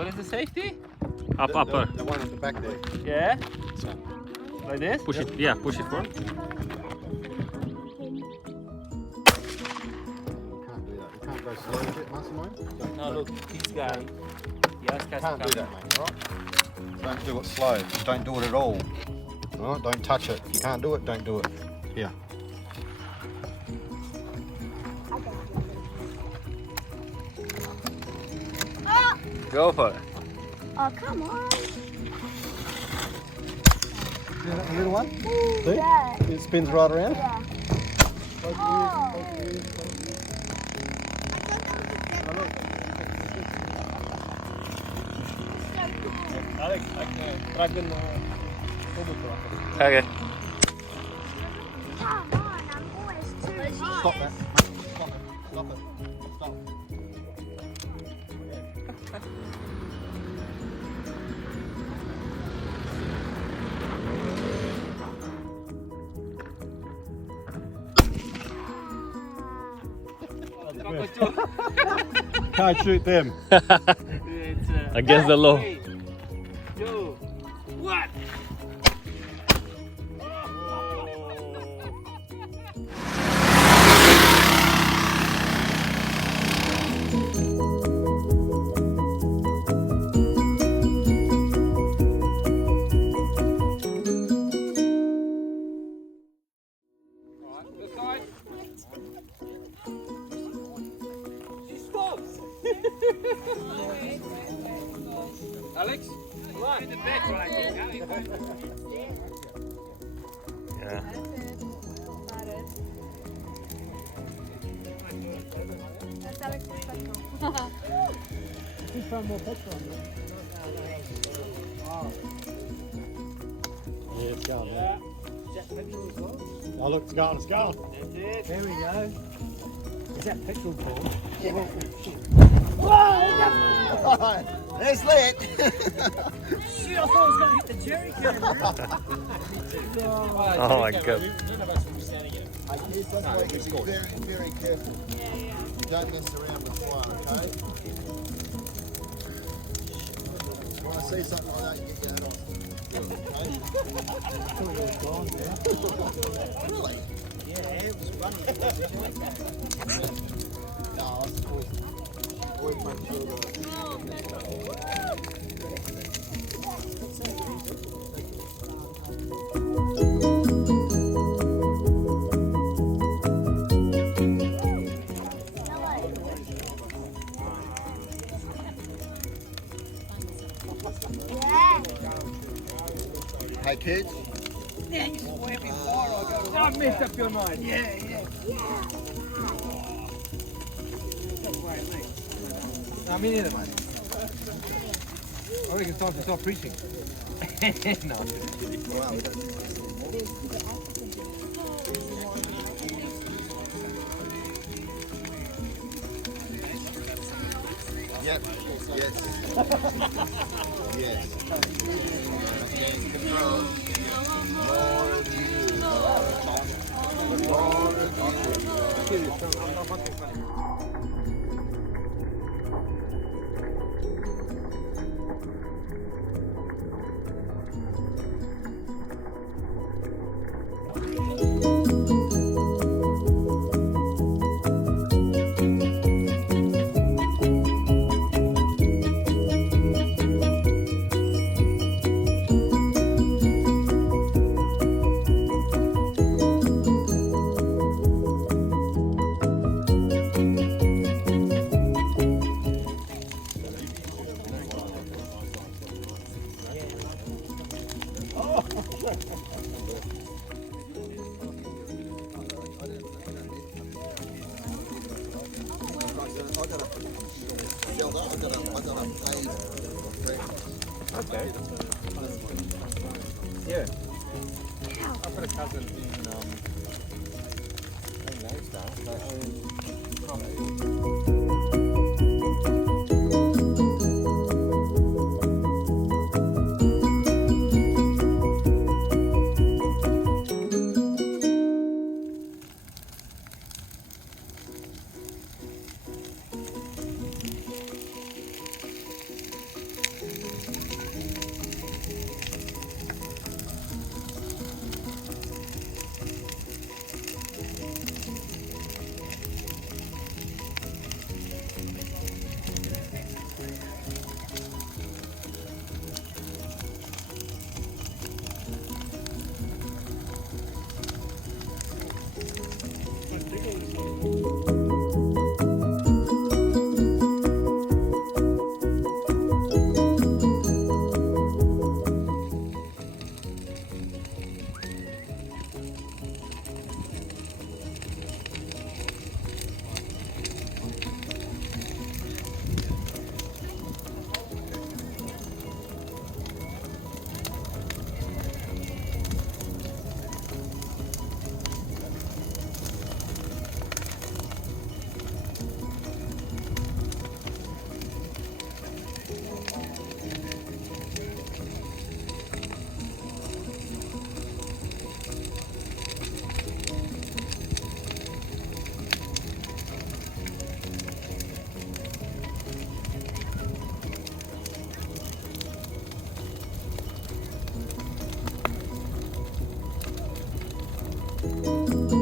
What is the safety? Upper. The one at the back there. Yeah. This one. Like this? Push it, yeah, push it forward. You can't do that. You can't go slow with it, Massimo. No, look, this guy. Yes, You can't do that, mate, alright? Don't do it slow. Don't do it at all. Alright, don't touch it. If you can't do it, don't do it. Here. Go for it. Oh, come on. See that little one? See? Yeah. It spins right around. Yeah. Alex, okay. Come on, I'm always too hot. Stop that. Stop it. Stop it. Stop. Can't shoot them. Against the law. 3, 2, 1. Alex, right. The better, I think. Yeah. That's Alex's petrol. Yeah, it's going. Yeah. Oh, look, it's going. It's going. That's it. There we go. Is that petrol ball? There's lit. Shit, I thought I was going to hit the jerry can. Oh my god. None of us will be standing in it. Be very, very careful. You don't mess around with fire, okay? When I see something like that, you get your head off. Really? Yeah, it was running. No, that's always make sure that. Hey kids. Yeah, you saw every fire I go to. I've messed up your mind. Yeah, yeah. I'm in it, mate. I reckon it's time to stop preaching. No, I'm just kidding. Yep. Yes. Yes. Control. More of you. More of you. Okay. Yeah. I've got a cousin in Bye.